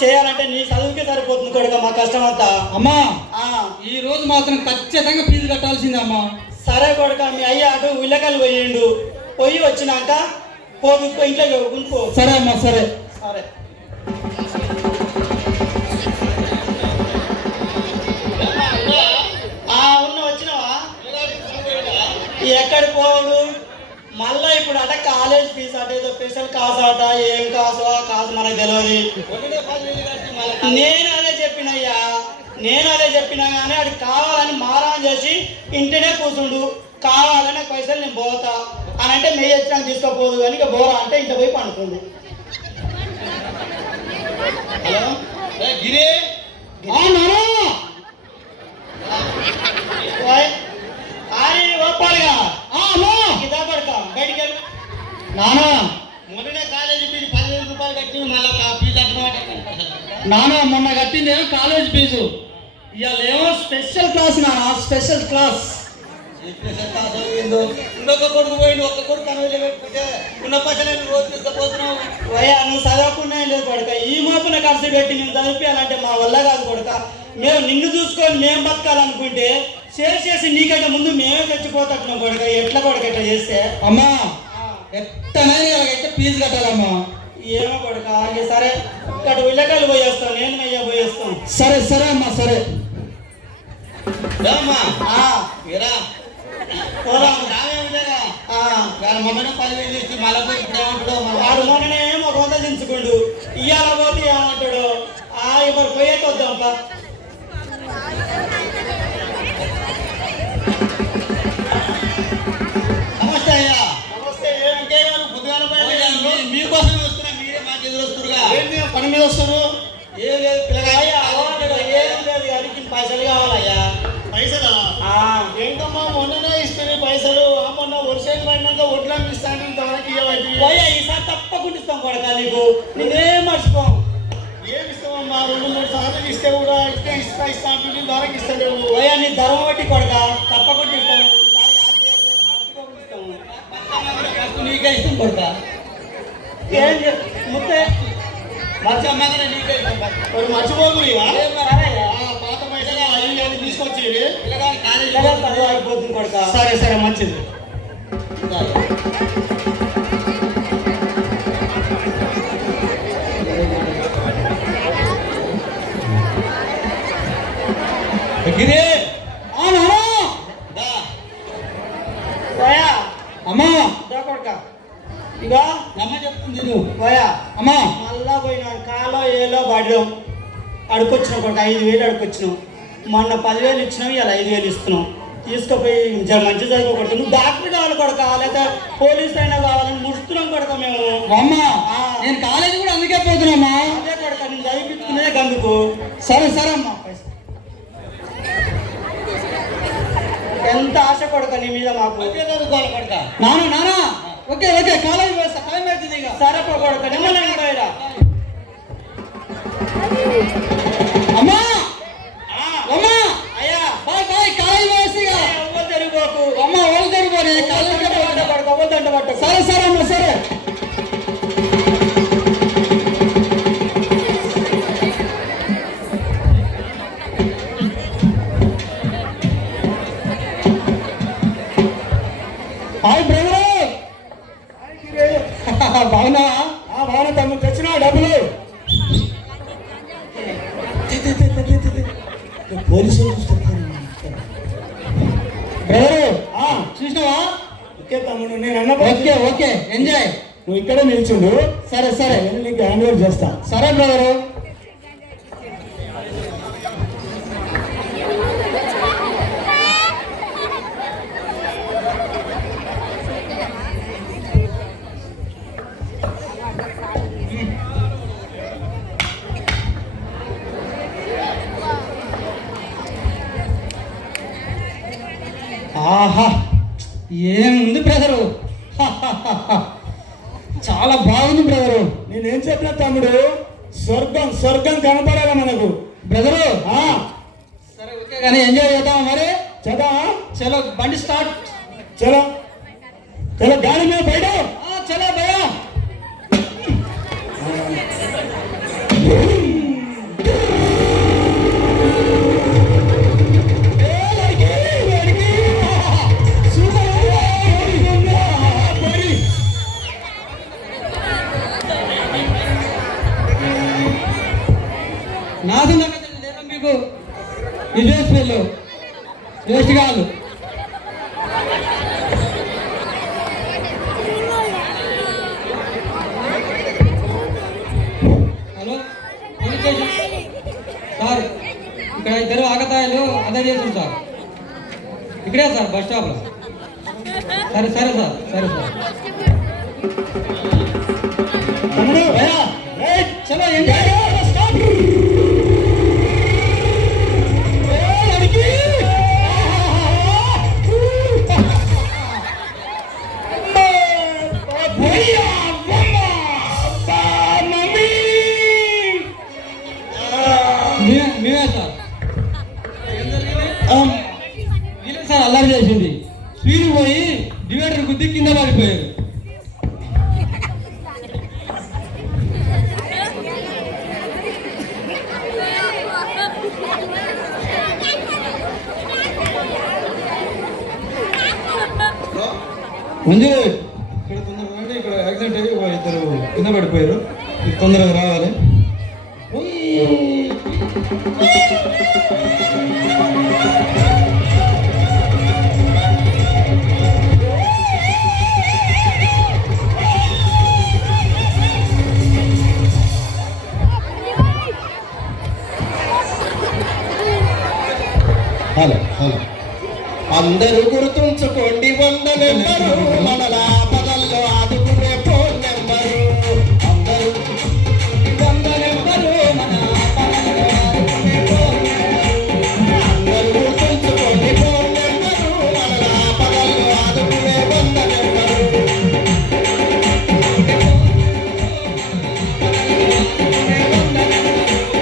చేయాలంటే నీ చదువుకే సరిపోతుంది కొడుక మా కష్టం అంతా. అమ్మా ఈ రోజు మాత్రం ఖచ్చితంగా ఫీజు కట్టాల్సిందే అమ్మా. సరే కొడుక, మీ అయ్య అటు విల్లకలు పోయిండు, పోయి వచ్చినాక పోదు ఇంట్లో కొనుక్కో. సరే అమ్మా, సరే సరే. ఉన్న వచ్చినావా? ఎక్కడికి పోడు మళ్ళా ఇప్పుడు అట కాలేజ్ ఫీజు అట ఏదో స్పెషల్ కాసు అట, ఏం కాసు ఆ కాసు మనకు తెలియదు. నేను అదే చెప్పినయ్యా, నేను అదే చెప్పినా కానీ అది కావాలని మారం చేసి ఇంటనే కూర్చుండు. కావాలని పైసలు నేను పోతా అని అంటే మీ వచ్చినాక తీసుకోపోదు కానీ ఇక బోరా అంటే ఇంత పోయి పండుతుంది. హలో గిరి, ఓపాడుగా ఇదా పడక బయటికి వెళ్ళు. నానా మొన్ననే కాలేజీ ఫీజు 10,000 రూపాయలు కట్టి మళ్ళీ ఫీజు అన్నమాట. నానా మొన్న కట్టింది ఏమో కాలేజ్ ఫీజు, ఇవాళ ఏమో స్పెషల్ క్లాస్ నానా, స్పెషల్ క్లాస్. ఇంకొక కొడుకు పోయింది, ఒక్క కొడుకు కనువిలో పెట్టుకుంటే ఉన్న పైసలు రోజు తీసుకుపోతున్నావు. వయ్యా నువ్వు చదవకుండా లేదు కొడుక, ఈ మోపున ఖర్చు పెట్టి నేను చదివించాలంటే మా వల్ల కాదు కొడుక. మేము నిన్ను చూసుకొని మేము బతకాలనుకుంటే చేసి నీకంటే ముందు మేమే చచ్చిపోతున్నాం కొడుక. ఎట్లా కొడుక ఎట్లా చేస్తే? అమ్మా ఎట్టనైతే ఫీజు కట్టాలమ్మా. ఏమో కొడుక, సరే ఇక్కడ విల్లకాయలు పోయేస్తాం, నేను అయ్యా పోయేస్తాం. సరే సరే అమ్మా, సరే మొన్ననే 10,000 ఇచ్చి మళ్ళీ ఇప్పుడు ఏమంటాడు? వాడు మొన్ననే ఏమో కొంత దించుకుండు, ఇవాళ పోతే ఏమంటాడు? ఇప్పుడు పోయేట వద్దాంపా. నమస్తే అయ్యా. నమస్తే. ఏమంటే పొద్దుగాల మీకోసం వస్తున్నా, మీరే మాకు ఎదురు వస్తురుగా. ఏంటి పని మీద వస్తారు? ఏం లేదు పిల్లగాయ్యా, ఏం లేదు అడిగి పైసలు కావాలయ్యా. పైసలా? ఏంటమ్మా మొన్ననే ఇస్తుంది పైసలు, మొన్న వర్షాలు పడినాక ఒడ్లను ఇస్తాను, ఇంతవరకు ఇవ్వాలి. ఈసారి తప్పకుండా ఇస్తాం కొడక, నీకు నేనేం మర్చిపోం. ఏమి ఇస్తామమ్మా? 2-3 సార్లు ఇస్తే కూడా ఇస్తా అంటుంది, ఇంతవరకు ఇస్తలేవు. పోయా నీ ధర్మం బట్టి కొడక, తప్పకుండా ఇస్తాం. నీకే ఇస్తాం కొడక. ఏం ముద్దే మర్చిపోగానే నీకే ఇస్తాం. మర్చిపోకు పాత పైసలు అవి తీసుకొచ్చి అయిపోతుంది కొడక. సరే సరే మంచిది. గిరి అమ్మా కొడక, ఇగో అమ్మ చెప్తుంది నువ్వు పోయా అమ్మా. మళ్ళా పోయినాను కాలో ఏలో పడ్డాం, అడుకొచ్చినాం కొడుకు. 5,000 అడుకొచ్చినాం. మొన్న 10,000 ఇచ్చినాం, ఇలా 5,000 ఇస్తున్నాం. తీసుకుపోయి మంచి చదువుకోకూడదు. నువ్వు డాక్టర్ కావాలి కొడక, లేదా పోలీస్ అయినా కావాలని ముడుస్తున్నాం కొడక మేము. అమ్మా నేను కాలేజీ కూడా అందుకే పోతున్నామ్మా. అదే కొడక, నేను చదివించుకునేదే గందుకు. సరే సరే అమ్మా. ఎంత ఆశ కొడక నీ మీద మాకు. చదువుకోవాలి కొడక. నానా నానా ఓకే ఓకే, కాలేజీ వేస్తా, టైం అవుతుంది ఇక. సరే కొడక, నిమ్మలంగా పోయిరా. అమ్మా అమ్మా అయ్యా బాయ్ బాయ్, కాలేజీ వేస్తే అవ్వ జరిగిపోకు. అమ్మ వాళ్ళు జరిగిపోయి కాలేజీ కొడక, అవ్వదంట పట్ట. సరే సరే అమ్మ, సరే. హాయ్ బ్రదర్, బాగున్నా? బాగున్నా తమ్ముడు, తెచ్చినా డబ్బులు? పోలీసులు చూస్తారు బ్రదరు. చూసినావా? ఓకే తమ్ముడు, నేను అన్న ఓకే ఓకే, ఎంజాయ్. నువ్వు ఇక్కడే నిల్చుండు. సరే సరే, నేను నీకు హ్యాండ్ ఓవర్ చేస్తా. సరే బ్రదరు. ఆహా ఏముంది బ్రదరు, చాలా బాగుంది బ్రదరు. నేనేం చెప్పిన తమ్ముడు, స్వర్గం స్వర్గం కనపడాలి మనకు బ్రదరు. సరే ఓకే, కానీ ఎంజాయ్ చేద్దాం మరి. చదా చలో బండి స్టార్ట్. చలో చలో, గాడి మీద బయట. చలో భయ్యా. నాది లేదా మీకు బిజినెస్ ఫీల్డ్ వేస్ట్ కాదు. హలో పోలీస్ స్టేషన్ సార్, ఇక్కడ ఇద్దరు ఆకతాయిలు అదే చేస్తుంది సార్. ఇక్కడే సార్ బస్ స్టాప్లో. సరే సరే సార్, సరే సార్. తమ్ముడు భయ్యా, చలో ఏంటి స్టాప్. మేమే సార్. వీలే సార్ అల్లరి చేసింది. స్పీడ్ పోయి డివైడర్ గుద్ది కింద పడిపోయారు. మంజు ఇక్కడ తొందరగా రండి. ఇక్కడ యాక్సిడెంట్ అయ్యి ఇద్దరు కింద పడిపోయారు. తొందరగా రావాలి. హలో హలో, అందరూ గుర్తుంచుకోండి 100 నెంబరు, మనల ఆపదల్లో ఆదుకునే ఫోన్ నెంబరు. అందరూ 100 నెంబరు, మన ఆపదల్లో ఆదుకునే ఫోన్ నెంబరు. అందరూ గుర్తుంచుకోండి ఫోన్ నెంబరు, మనల ఆపదల్లో ఆదుకునే 100 నెంబరు.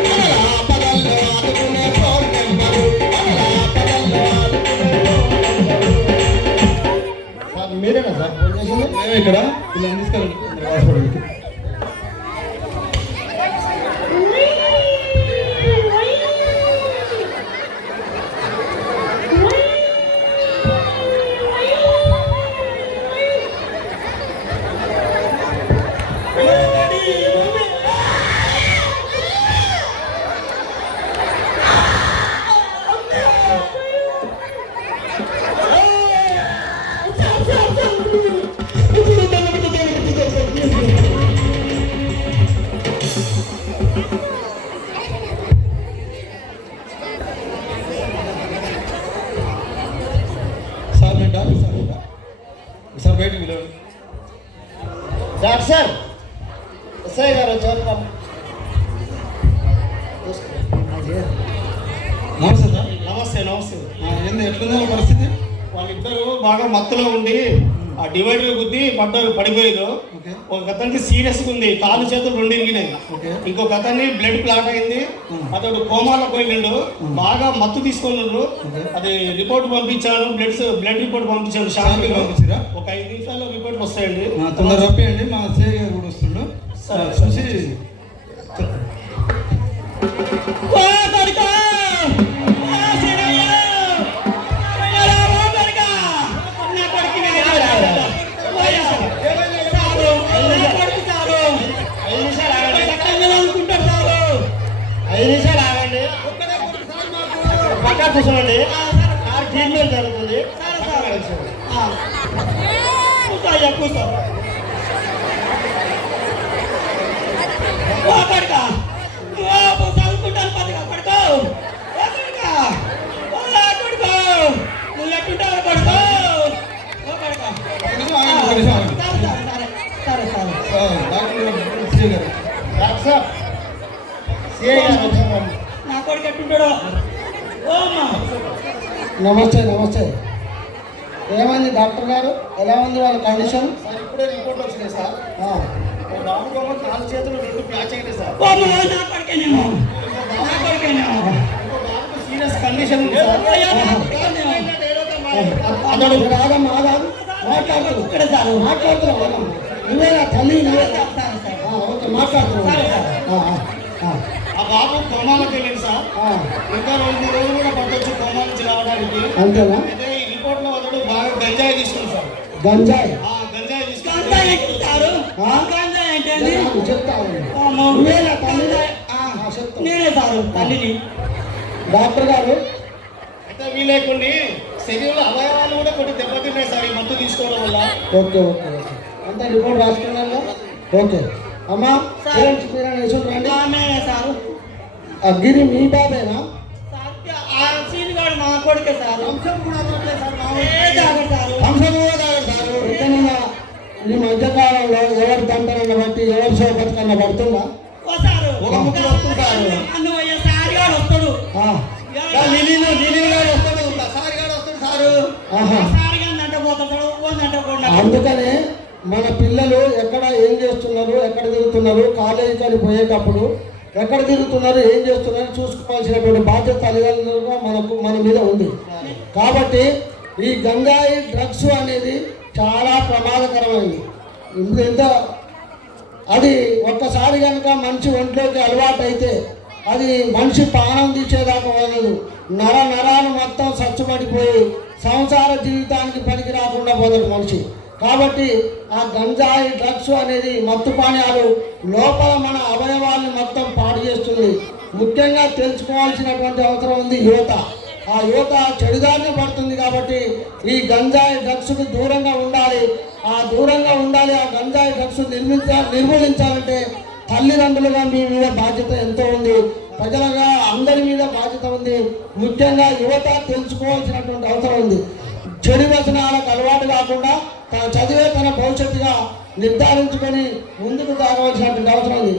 మనల ఆపదల్లో ఆదుకునే ఫోన్ నెంబరు. మీరేనా సార్ ఫోన్ చేసింది? మేమే ఇక్కడ ఇలా తీసుకెళ్ళండి హాస్పిటల్కి. సార్ బయటకు పిలవండి. డాక్టర్ సార్, ఎస్ఐ గారు వచ్చారు. నమస్తే సార్. నమస్తే నమస్తే. ఏంది ఎట్లుందో పరిస్థితి? వాళ్ళిద్దరు బాగా మత్తులో ఉండి ఆ డివైడర్ గుద్ది పడిపోయారు. ఓకే. ఒక అతనికి సీరియస్గా ఉంది, కాలు చేతులు రెండు ఇరిగినాయి. ఓకే. ఇంకొక అతన్ని బ్లడ్ క్లాట్ అయింది, అతడు కోమాలో పోయిండు. బాగా మత్తు తీసుకున్నాడు. అది రిపోర్ట్ పంపించాను, బ్లడ్ రిపోర్ట్ పంపించాను. షాంపీ పంపించారా? ఒక 5 నిమిషాల్లో రిపోర్ట్ వస్తాయండి. తొందర రప్పియండి, మా సే గారు కూడా వస్తుండు. సరే చూసి పక్కా కూర్చోండి. ట్రీట్మెంట్ జరుగుతుంది. కూర్చో. చదువుకుంటాను పక్కగా పడుకో. నా కొడుకు ఎట్టుంటాడు? నమస్తే నమస్తే. ఏమైంది డాక్టర్ గారు? ఎలా ఉంది వాళ్ళ కండిషన్? సార్ ఇప్పుడే రిపోర్ట్ వచ్చినాయి సార్. బాబు కాలు చేతులు రెండు ప్యాచ్ అయినాయి సార్. సీరియస్ కండిషన్ ఉంది సార్. అతడు రాగం ఆగాదు మాట్లాడుతున్నావు ఇక్కడ సార్, మాట్లాడుతున్నావు నువ్వేనా తల్లి? ఓకే మాట్లాడుతున్నావు. ఆ బాబు కోమాలోకి వెళ్ళింది సార్. ఇంకా 2 రోజులు కూడా పట్టొచ్చు కోమా నుంచి రావడానికి. అంతేనా? అయితే ఈ రిపోర్ట్ లో అతడు బాగా గంజాయి తీసుకున్నాడు సార్. గంజాయి? గంజాయి తీసుకున్నాడు. చెప్తావు నువ్వేనా తల్లి? చెప్తావు. నేనే సార్ తల్లిని. డాక్టర్ గారు అయితే వీలేకుండా శరీరంలో అవయవాలు కూడా కొన్ని దెబ్బతిన్నాయి సార్ ఈ మందు తీసుకోవడం వల్ల. ఓకే ఓకే ఓకే అంతా రిపోర్ట్ రాసుకున్నాను. ఓకే అమ్మా పేరెంట్స్ పేరెంట్స్ రండి. సార్ ఆ గిరి మీ బాబేనా? ఆ సీనిగాడు మా కొడుకే సార్. వంశం కూడా అవ్వట్లేదు సార్. వంశం కూడా తాగడు సార్. ఎక్కడైనా ఈ మధ్యకాలంలో ఎవరి దండనన్న బట్టి ఎవరి సోపతికన్నా పడుతుందా? ఒక ముగ్గురు వస్తుంటారు. అందుకనే మన పిల్లలు ఎక్కడ ఏం చేస్తున్నారు, ఎక్కడ తిరుగుతున్నారు, కాలేజీకి పోయేటప్పుడు ఎక్కడ తిరుగుతున్నారు, ఏం చేస్తున్నారు చూసుకోవాల్సినటువంటి బాధ్యత తల్లిదండ్రులుగా మన మీద ఉంది. కాబట్టి ఈ గంజాయి డ్రగ్స్ అనేది చాలా ప్రమాదకరమైంది. ఎంత అది ఒక్కసారి కనుక మనిషి ఒంట్లోకి అలవాటు అయితే అది మనిషి ప్రాణం తీసేదాకా వదలదు. నరాలు మొత్తం సచ్చుపడిపోయి సంసార జీవితానికి పనికి రాకుండా పోతాడు మనిషి. కాబట్టి ఆ గంజాయి డ్రగ్స్ అనేది మత్తు పానీయాలు లోపల మన అవయవాల్ని మొత్తం పాడు చేస్తుంది. ముఖ్యంగా తెలుసుకోవాల్సినటువంటి అవసరం ఉంది యువత. ఆ యువత చెడుదారిన పడుతుంది. కాబట్టి ఈ గంజాయి డ్రగ్స్కి దూరంగా ఉండాలి. ఆ గంజాయి డ్రగ్స్ నిర్మూలించాలంటే తల్లిదండ్రులుగా మీ మీద బాధ్యత ఎంతో ఉంది. ప్రజలుగా అందరి మీద బాధ్యత ఉంది. ముఖ్యంగా యువత తెలుసుకోవాల్సినటువంటి అవసరం ఉంది. చెడు వ్యసనాలకు అలవాటు కాకుండా తన చదివే తన భవిష్యత్తుగా నిర్ధారించుకొని ముందుకు సాగవలసినటువంటి అవసరం ఉంది.